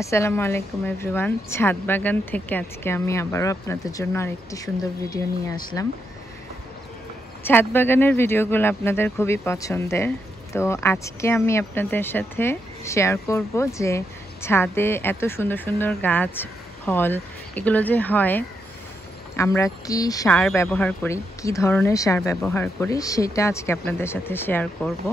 আসসালামু আলাইকুম এভরিওয়ান। ছাদ বাগান থেকে আজকে আমি আবারও আপনাদের জন্য আরেকটি সুন্দর ভিডিও নিয়ে আসলাম। ছাদ বাগানের ভিডিওগুলো আপনাদের খুবই পছন্দের, তো আজকে আমি আপনাদের সাথে শেয়ার করব যে ছাদে এত সুন্দর সুন্দর গাছ, ফল এগুলো যে হয়, আমরা কি সার ব্যবহার করি, কি ধরনের সার ব্যবহার করি, সেটা আজকে আপনাদের সাথে শেয়ার করব।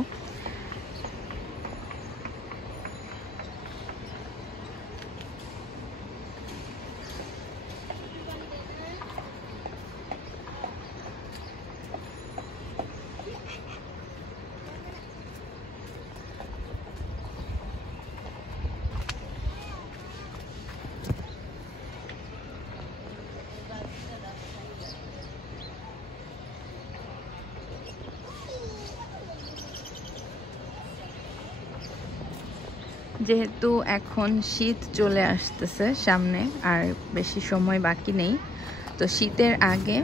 যেহেতু এখন শীত চলে আসতেছে সামনে, আর বেশি সময় বাকি নেই, তো শীতের আগে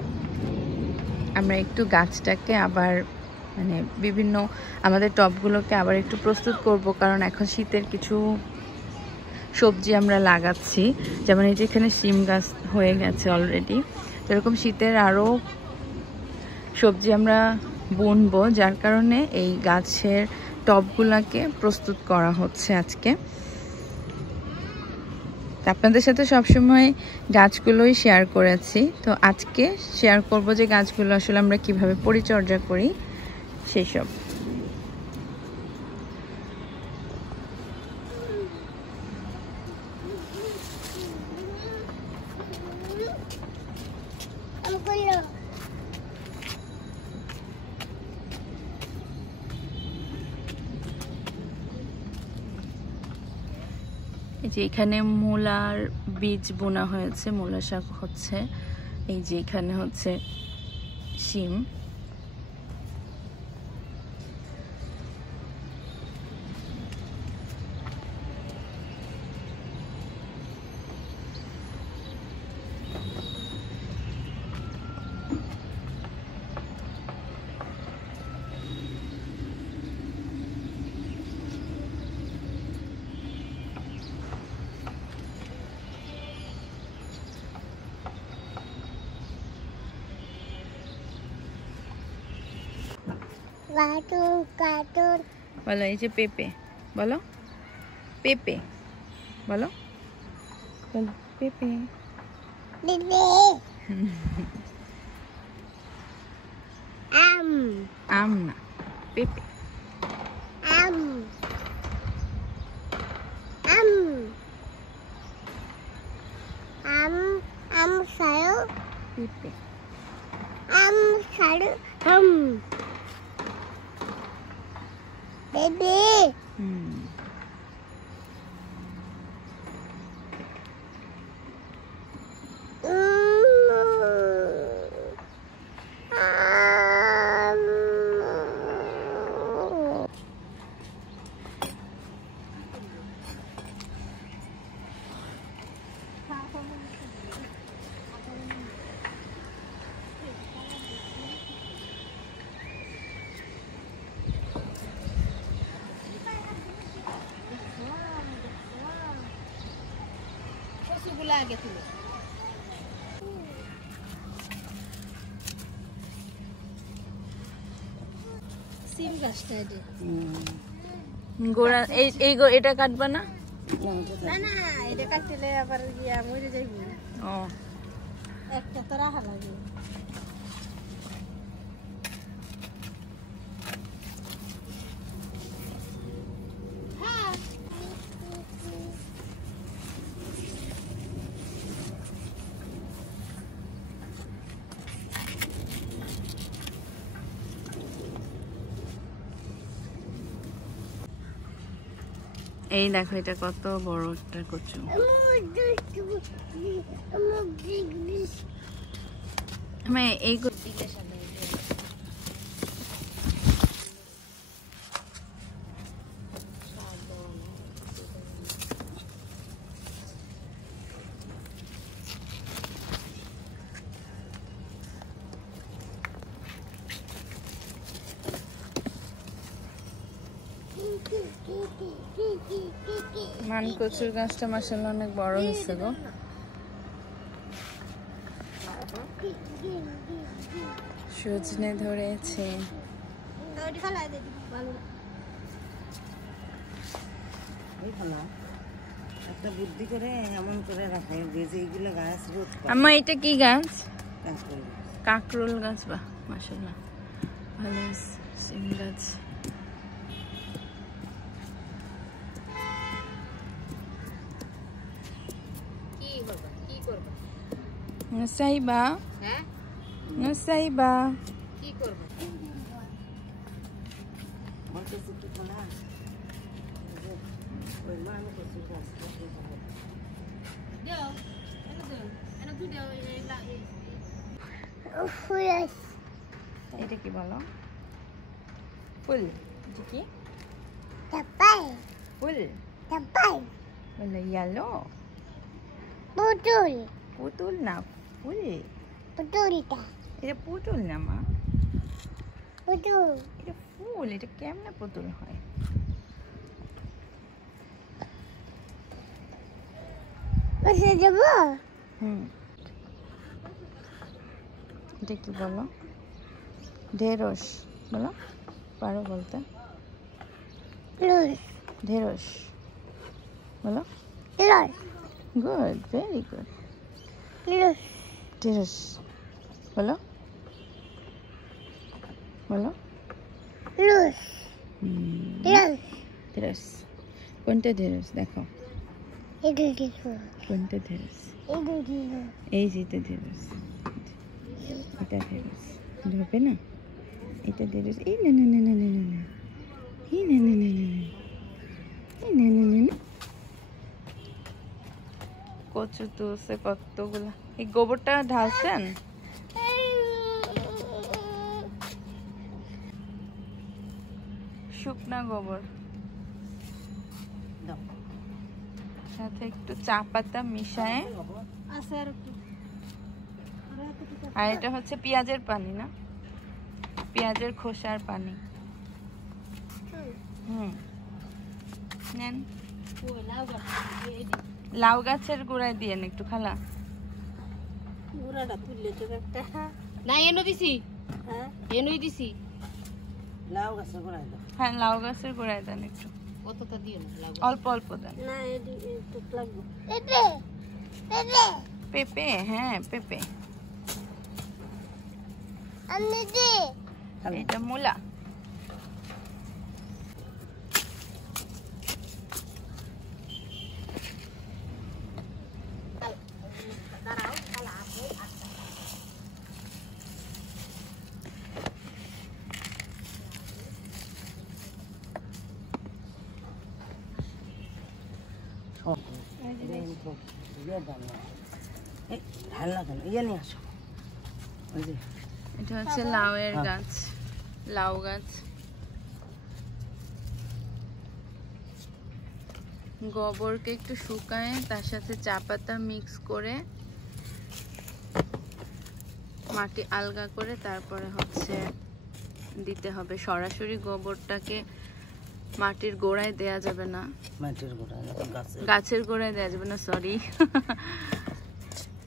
আমরা একটু গাছটাকে আবার বিভিন্ন আমাদের টবগুলোকে আবার একটু প্রস্তুত করব, কারণ এখন শীতের কিছু সবজি আমরা লাগাচ্ছি। যেমন এই যে এখানে শিম গাছ হয়ে গেছে অলরেডি, তো এরকম শীতের আরও সবজি আমরা বুনবো, যার কারণে এই গাছের টবগুলোকে প্রস্তুত করা হচ্ছে আজকে। আপনাদের সাথে সবসময় গাছগুলোই শেয়ার করেছি, তো আজকে শেয়ার করব যে গাছগুলো আসলে আমরা কিভাবে পরিচর্যা করি সেই সব। এই যে এখানে মূলার বীজ বোনা হয়েছে, মূলা শাক হচ্ছে, এই যে এখানে হচ্ছে শিম। বলো এই যে পেঁপে, বলো পেঁপে, বলো পেঁপে। আম না, পেঁপে। পেঁপে। গোড়া এটা কাটবা না? না, এটা কাটলে আবার মরে যাইব। ও, একটা তো রাখা লাগে। এই দেখো, এটা কত বড় একটা কচু। এই মান কচুর গাছটা মাশাআল্লাহ অনেক বড় হয়েছে গো। সজনে ধরেছে। একটা বুদ্ধি করে এমন করে রাখে যে এইগুলো গাছ রোদ পায়। আম্মা এটা কি গাছ? কাকরোল গাছ। বাহ মাশাআল্লাহ ভালো সিম গাছ। নুসাইবা, হ্যাঁ নুসাইবা কি করব? বলতেছি কি বলা ওই মান কচু গাছ দাও এনে দুই দাও এটা কি বলো? ফুল। এটা কি? Tapai. ফুল। Tapai. বলে ইয়েলো। Putul. পুতুল না ফুল। Putul ta. এটা পুতুল না মা, Putul. এটা ফুল। এটা কেমনে পুতুল হয়? Masa jabo. এটা কি বলো? ঢেঁড়স বলো, পারো বলতে? Lus. ঢেঁড়স বলো। Lus. Good, very good. Lus. ঢেঁড়স বলো, বলো। Lus. Lus. ঢেঁড়স। কোনটা ঢেঁড়স দেখো? Itu itu. কোনটা ঢেঁড়স? Itu itu. এই যেটা ঢেঁড়স, এটা ঢেঁড়স ধরবে না। এটা ঢেঁড়স। এই না না না না না না না, এই না না না না না, এই না না না না। কচু তুলছে কতগুলা। এই গোবরটা ঢালছেন? শুকনা গোবর, সাথে একটু চা পাতা মিশায়। আর এটা হচ্ছে পেঁয়াজের পানি না, পেঁয়াজের খোসার পানি। নেন। লাউ গাছের গোড়ায় দিয়ে একটু খালা। গুড়াটা তুললে তো একটা না এনো দিছি, হ্যাঁ এনোই দিছি। লাউ গাছের গোড়ায় দাও। হ্যাঁ লাউ গাছের গোড়ায় দেন একটু। কতটা দিও না, অল্প অল্প দেন। না একটু লাগবে। Pepe. Pepe. পেঁপে, হ্যাঁ পেঁপে। Ane de. এটা মূলা। এটা হচ্ছে লাউয়ের গাছ, লাউ গাছ। গোবরকে একটু শুকায় তার সাথে চা পাতা মিক্স করে মাটি আলগা করে তারপরে হচ্ছে দিতে হবে। সরাসরি গোবরটাকে মাটির গোড়ায় দেয়া যাবে না, মাটির গোড়ায়, গাছের গোড়ায় দেয়া যাবে না, সরি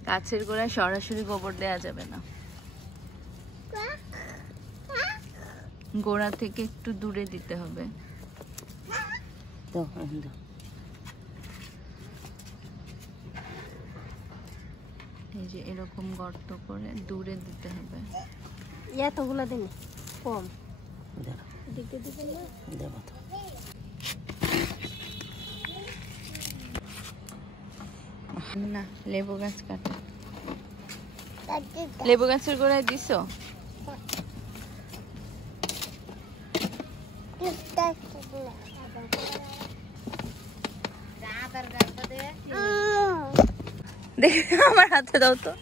গাছের গোড়ায় সরাসরি গোবর দেয়া যাবে না, গোড়া থেকে একটু দূরে দিতে হবে। এই যে এরকম গর্ত করে দূরে দিতে হবে। এতগুলা দিন কম না। লেবু গাছ কাটে, লেবু গাছের গোড়ায় দিছো? দেখে আমার হাতে দাও তো।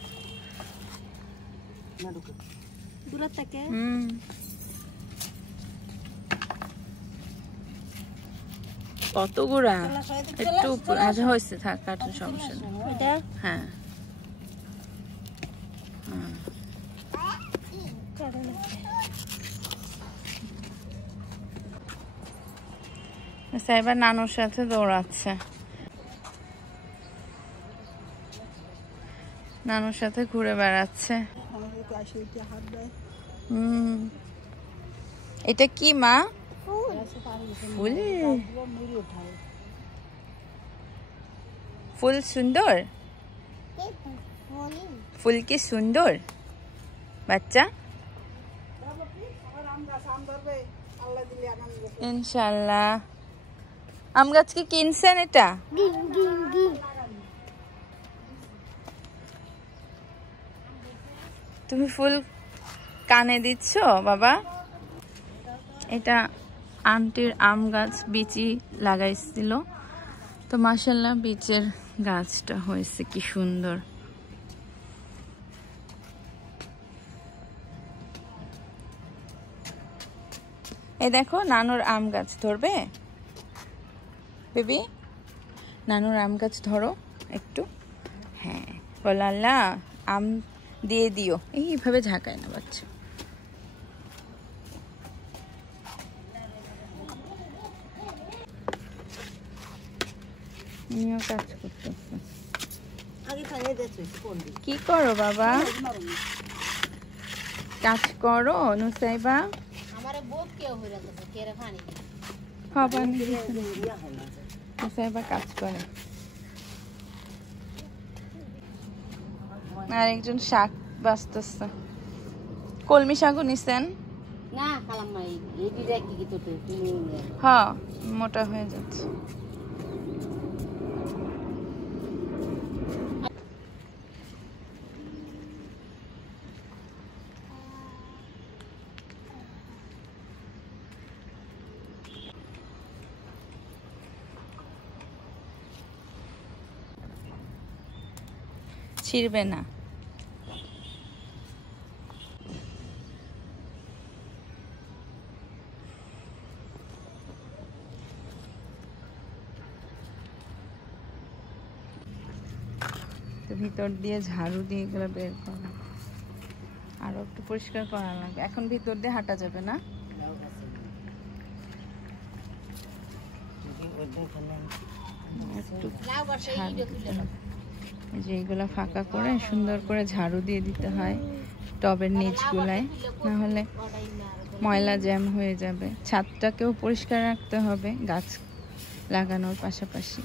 কত গুড়া? একটু আচ্ছা হয়েছে, থাক কাটুন, সমস্যা নেই। হ্যাঁ সাইবার নানুর সাথে দৌড়াচ্ছে। নানুর সাথে ঘুরে বেড়াচ্ছে। এটা কি মা? ফুল। ফুল সুন্দর, ফুল কি সুন্দর বাচ্চা। ইনশাল্লাহ। আম গাছ কি কিনছেন? এটা তুমি ফুল কানে দিচ্ছ বাবা? এটা আন্টির আম গাছ বিচি লাগাইছিল, তো মাশাআল্লাহ বিচের গাছটা হয়েছে কি সুন্দর। এই দেখো নানুর আম গাছ, ধরবে বেবি? নানুর আম গাছ ধরো একটু। হ্যাঁ, বলো আল্লাহ আম দিয়ে দিও। এইভাবে ঝাঁকায় না বাচ্চা। কাজ করতেছে। কি করো বাবা? কাজ করো নুসাইবা। নুসাইবা কাজ করে। আর একজন শাক বাঁচতেছে। কলমি শাকও নিছেন? হ্যাঁ, মোটা হয়ে যাচ্ছে। ছিড়বে না। তো ভিতর দিয়ে ঝাড়ু দিয়ে এগুলো বের করা, আরো একটু পরিষ্কার করা লাগবে। এখন ভিতর দিয়ে হাঁটা যাবে না। একটু যে এগুলা ফাঁকা করে সুন্দর করে ঝাড়ু দিয়ে দিতে হয় টবের নিচগুলায়, না হলে ময়লা জ্যাম হয়ে যাবে। ছাদটাকেও পরিষ্কার রাখতে হবে গাছ লাগানোর পাশাপাশি।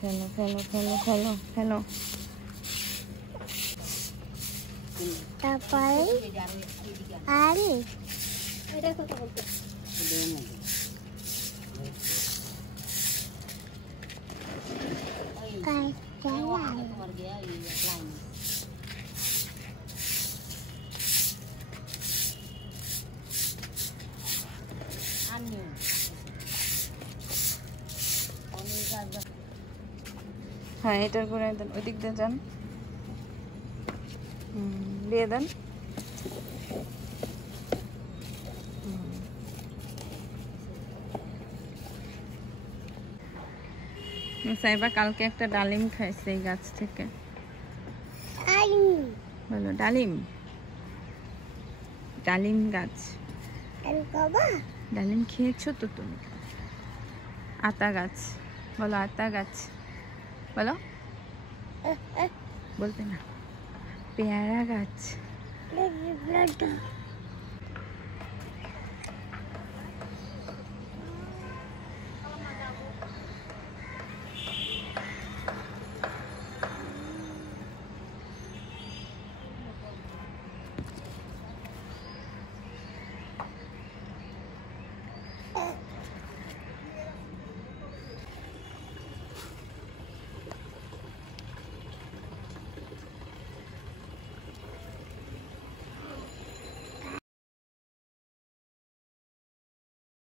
ফেলো ফেলো ফেলো ফেলো ফেলো। তারপরে আর এটা কথা বলতে হ্যাঁ, এটার করে দেন, ওই দিক দিয়ে যান, দিয়ে দেন। সাইবা কালকে একটা ডালিম খাইছে এই গাছ থেকে। বলো ডালিম। ডালিম গাছ। ডালিম খেয়েছো তো তুমি? আতা গাছ। বলো আতা গাছ। বলো, বলতে না। পেয়ারা গাছ।